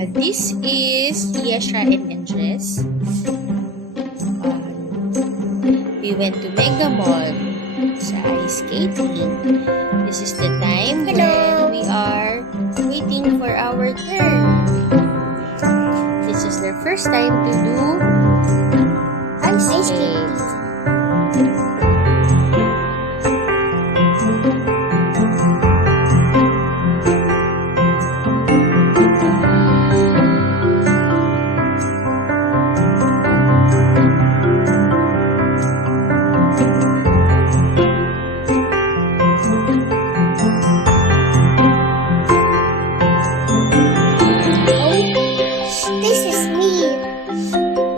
This is Yesha and Andres. We went to Mega Mall sa ice skating. This is the time when we are waiting for our turn. This is their first time to do ice skate. This is me.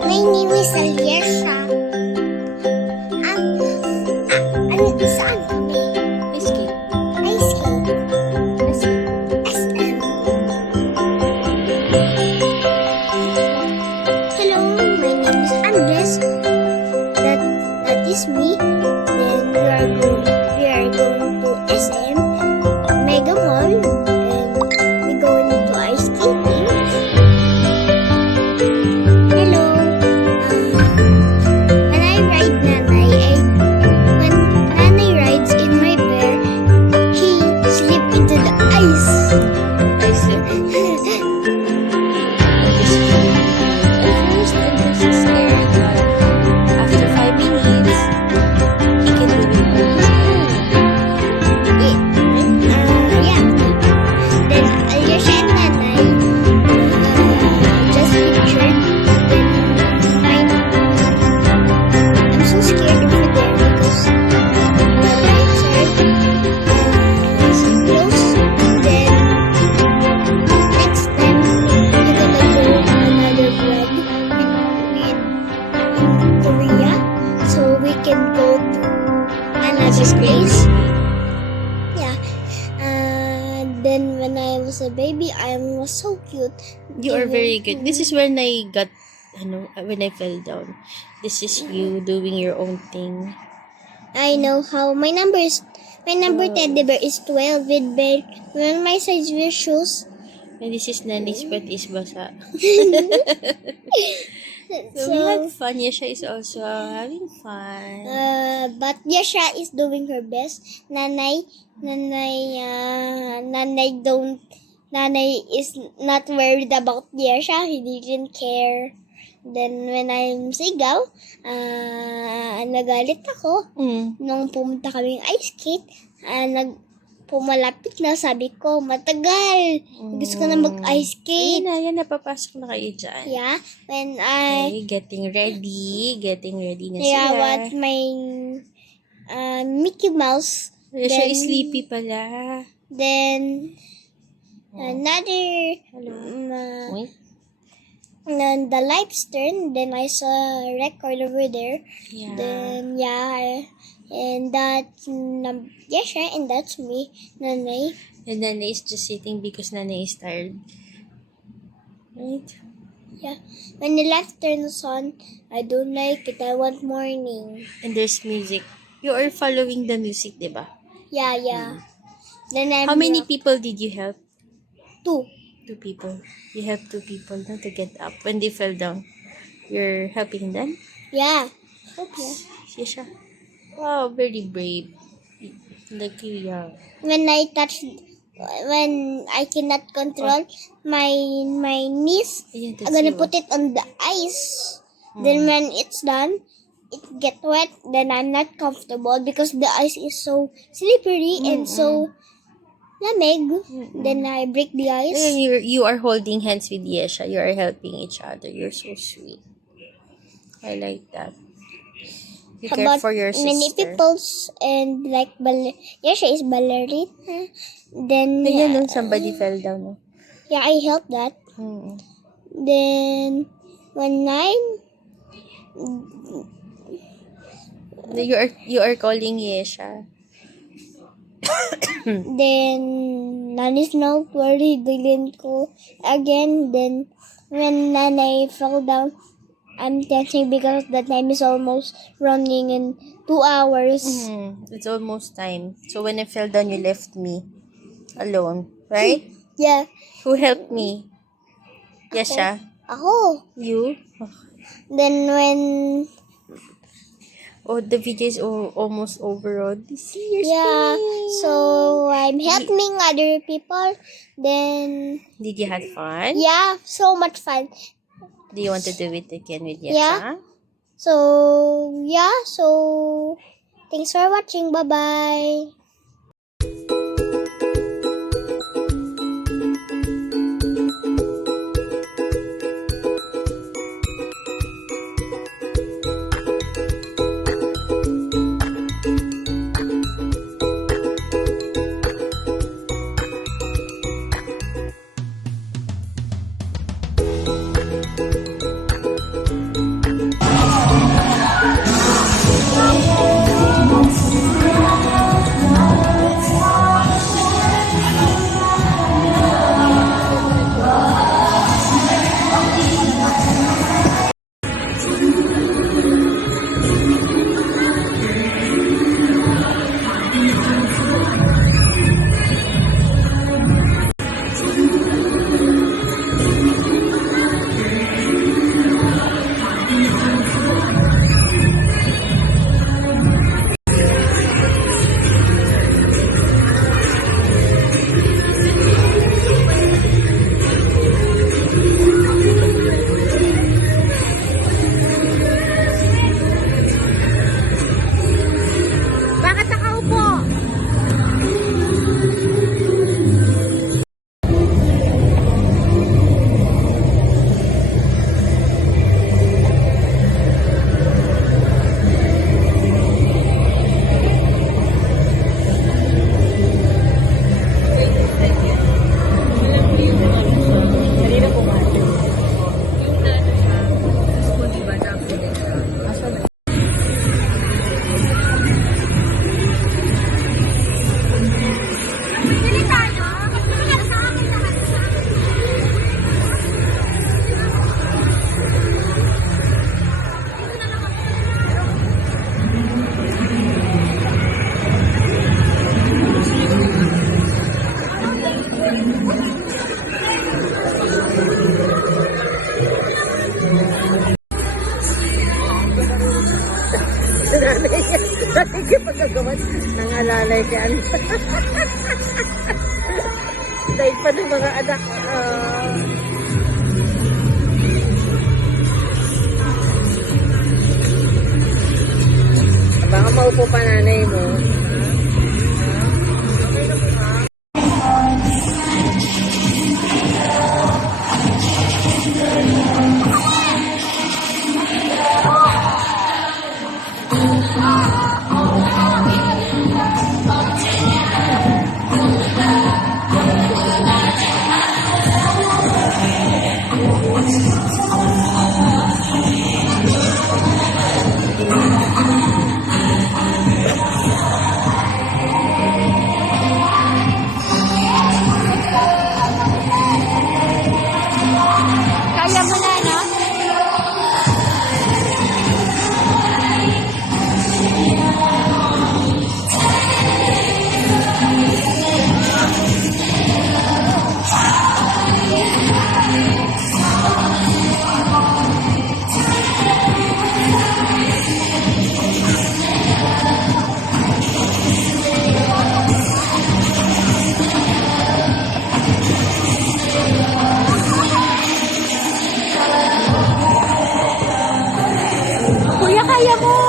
My name is Aliasha. Saan kami? Ice skate. Ice skate. SM. Hello, my name is Andres. That is me. Then we are going to SM Mega Mall and we're going to ice skating. Hello. When I ride Nanay, when Nanay rides in my bear, he slip into the ice. Ice skating. At first, Andres is scared, but after 5 minutes, he can do it on his own. Yeah. Then Alyosha and Nanay just pictured. Then I'm so scared over there because the lights are close. Then next time we're gonna go another vlog in Korea, so we can go to another place. Yeah. Then when I was a baby, I was so cute. You are very good. This is when I got, when I fell down. This is you doing your own thing. I know how my number teddy bear is 12 with my size wear shoes. And this is Nani's pet is basa. So, So, we had fun. Yesha is also having fun. but Yasha is doing her best. Nanay is not worried about Yasha. He didn't care. Then when I'm sigaw, nagalit ako. Nung pumunta kaming ice skate, pumalapit na, sabi ko, matagal. Gusto ko na mag-ice skate. Yan na, papasok na kayo dyan. Yeah, when Okay, getting ready na yeah, sila. what my Mickey Mouse. Yesha then- is sleepy pala. Then, another, Hello. uh, Wait. and the lights turned, then I saw a record over there. Yeah. Then, yeah, and that's Yasha, and that's me, Nanay. And Nana is just sitting because Nana is tired. Right? Yeah. When the left turns on, I don't like it. I want morning. And there's music. You are following the music, diba? Yeah. Then I'm How many people did you help? 2. 2 people. You helped 2 people now to get up when they fell down. You're helping them? Yeah. Oops. Yesha. Wow, very brave. Like you, yeah. When I cannot control my knees, Ayan, that's I'm gonna you. put it on the ice. Then when it's done, it get wet. Then I'm not comfortable because the ice is so slippery and so lamig. Then I break the And ice. you are holding hands with Yesha. You are helping each other. You're so sweet. I like that. You How care about for your sister. many peoples and like Yasha is ballerina. Then Ayan, no, somebody fell down. No? yeah, I helped that. Then when You are calling Yesha. then Nani's not worried bilin ko again. Then when Nanay fell down, I'm dancing because the time is almost running in 2 hours. It's almost time. So when I fell down, you left me alone, right? Yeah. Who helped me? Yes, siya. Ako. You? Then when Oh, the video is almost over already. See your yeah, screen. so I'm helping other people. Then Did you have fun? yeah, so much fun. Do you want to do it again with Yetsa? Yeah. So yeah, so thanks for watching. Bye bye. Bakit nakaupo? Sige, pagkagawas ng alalay ka. Dahil pa ng mga anak. Baka maupo pa nanay mo. Kaya mo na, no? Kuya, kaya mo!